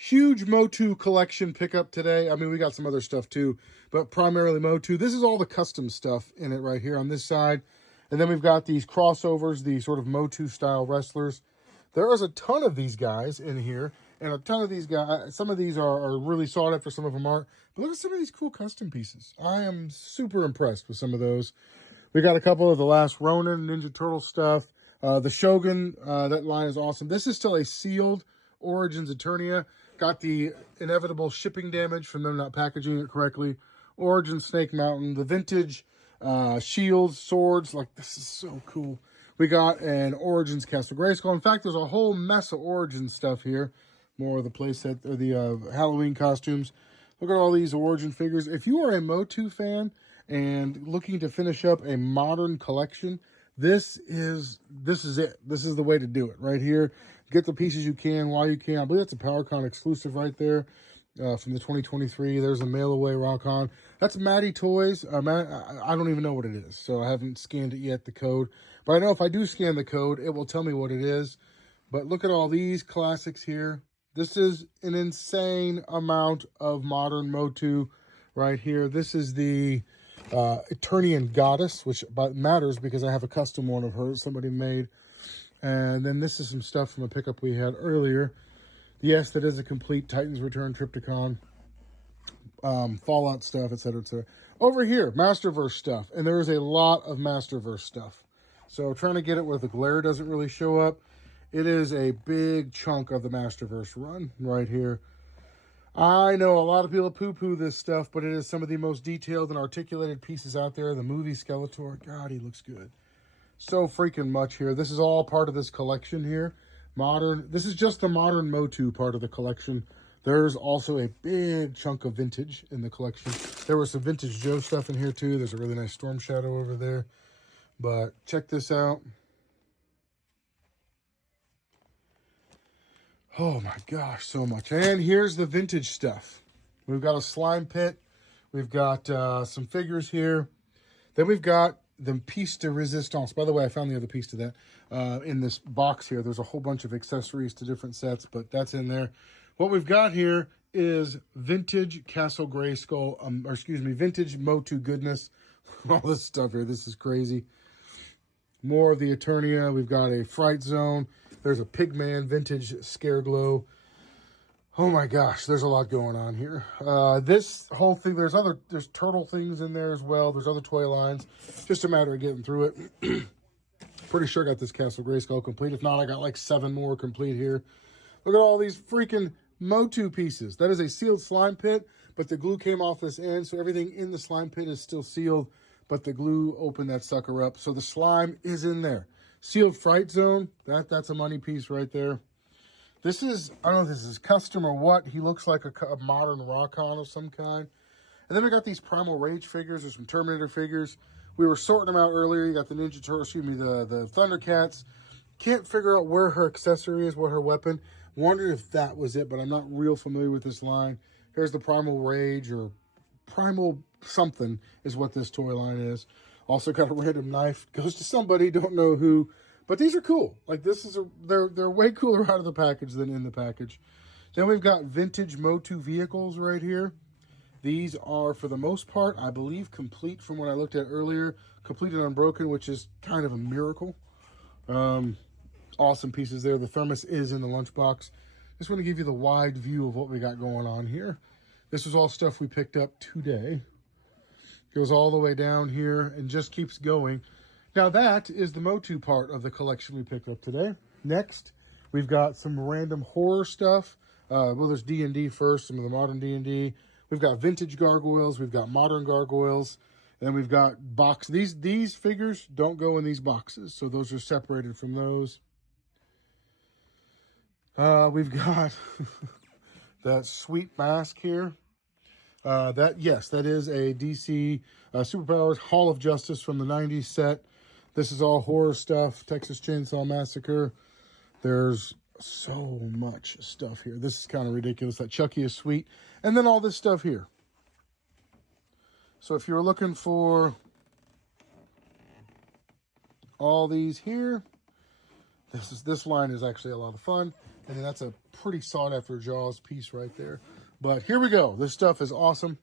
Huge Motu collection pickup today. I mean, we got some other stuff too, but primarily Motu. This is all the custom stuff in it right here on this side. And then we've got these crossovers, the sort of Motu style wrestlers. There is a ton of these guys in here, and a ton of these guys. Some of these are really sought after, some of them aren't. But look at some of these cool custom pieces. I am super impressed with some of those. We got a couple of the Last Ronin Ninja Turtle stuff. The Shogun, that line is awesome. This is still a sealed Origins Eternia. Got the inevitable shipping damage from them not packaging it correctly. Origin Snake Mountain. The vintage shields, swords. Like, this is so cool. We got an Origins Castle Grayskull. In fact, there's a whole mess of Origin stuff here. More of the playset, or the Halloween costumes. Look at all these Origin figures. If you are a Motu fan and looking to finish up a modern collection, this is it. This is the way to do it right here. Get the pieces you can while you can. I believe that's a PowerCon exclusive right there from the 2023. There's a mail away Rock-On. That's Matty Toys. I don't even know what it is, so I haven't scanned it yet, the code. But I know if I do scan the code, it will tell me what it is. But look at all these classics here. This is an insane amount of modern Motu right here. This is the Eternian Goddess, which matters because I have a custom one of hers somebody made. And then this is some stuff from a pickup we had earlier. Yes, that is a complete Titans Return Trypticon, Fallout stuff, etc., etc. Over here, Masterverse stuff. And there is a lot of Masterverse stuff. So trying to get it where the glare doesn't really show up. It is a big chunk of the Masterverse run right here. I know a lot of people poo-poo this stuff, but it is some of the most detailed and articulated pieces out there. The movie Skeletor, God, he looks good. So freaking much here. This is all part of this collection here. Modern. This is just the modern Motu part of the collection. There's also a big chunk of vintage in the collection. There was some vintage Joe stuff in here too. There's a really nice Storm Shadow over there. But check this out. Oh my gosh, so much. And here's the vintage stuff. We've got a slime pit. We've got some figures here. Then we've got the piece de resistance. By the way, I found the other piece to that in this box here. There's a whole bunch of accessories to different sets, but that's in there. What we've got here is vintage Castle Grayskull, vintage Motu goodness. All this stuff here. This is crazy. More of the Eternia. We've got a Fright Zone. There's a Pigman vintage Scareglow. Oh my gosh, there's a lot going on here. This whole thing, there's turtle things in there as well. There's other toy lines. Just a matter of getting through it. Pretty sure I got this Castle Grayskull complete. If not, I got like 7 more complete here. Look at all these freaking Motu pieces. That is a sealed slime pit, but the glue came off this end, so everything in the slime pit is still sealed, but the glue opened that sucker up. So the slime is in there. Sealed Fright Zone. That's a money piece right there. This is, I don't know if this is custom or what. He looks like a modern Rock-On of some kind. And then we got these Primal Rage figures. There's some Terminator figures. We were sorting them out earlier. You got the Ninja Turtle, the Thundercats. Can't figure out where her accessory is, what her weapon. Wondered if that was it, but I'm not real familiar with this line. Here's the Primal Rage, or Primal something is what this toy line is. Also got a random knife. Goes to somebody, don't know who. But these are cool. Like, they're way cooler out of the package than in the package. Then we've got vintage Motu vehicles right here. These are, for the most part, I believe, complete from what I looked at earlier. Complete and unbroken, which is kind of a miracle. Awesome pieces there. The thermos is in the lunchbox. Just want to give you the wide view of what we got going on here. This was all stuff we picked up today. Goes all the way down here and just keeps going. Now that is the Motu part of the collection we picked up today. Next, we've got some random horror stuff. Well, there's D&D first, some of the modern D&D. We've got vintage gargoyles. We've got modern gargoyles. And we've got box. These figures don't go in these boxes, so those are separated from those. We've got that sweet mask here. That is a DC Superpowers Hall of Justice from the 90s set. This is all horror stuff. Texas Chainsaw Massacre. There's so much stuff here. This is kind of ridiculous. That Chucky is sweet. And then all this stuff here. So if you're looking for all these here, this line is actually a lot of fun. And then that's a pretty sought after Jaws piece right there. But here we go. This stuff is awesome.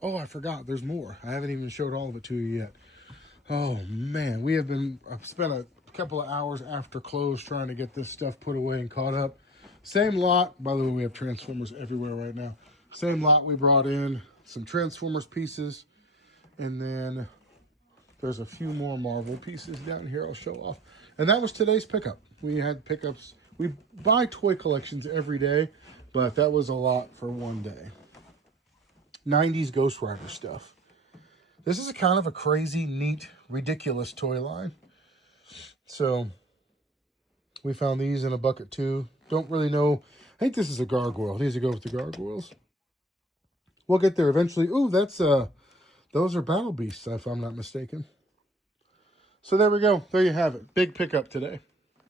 Oh, I forgot. There's more. I haven't even showed all of it to you yet. Oh, man. I've spent a couple of hours after close trying to get this stuff put away and caught up. Same lot. By the way, we have Transformers everywhere right now. Same lot we brought in. Some Transformers pieces. And then there's a few more Marvel pieces down here I'll show off. And that was today's pickup. We had pickups. We buy toy collections every day, but that was a lot for one day. 90s Ghost Rider stuff. This is a kind of a crazy, neat, ridiculous toy line. So we found these in a bucket too. Don't really know. I think this is a gargoyle. Needs to go with the gargoyles. We'll get there eventually. Ooh, those are Battle Beasts, if I'm not mistaken. So there we go. There you have it. Big pickup today.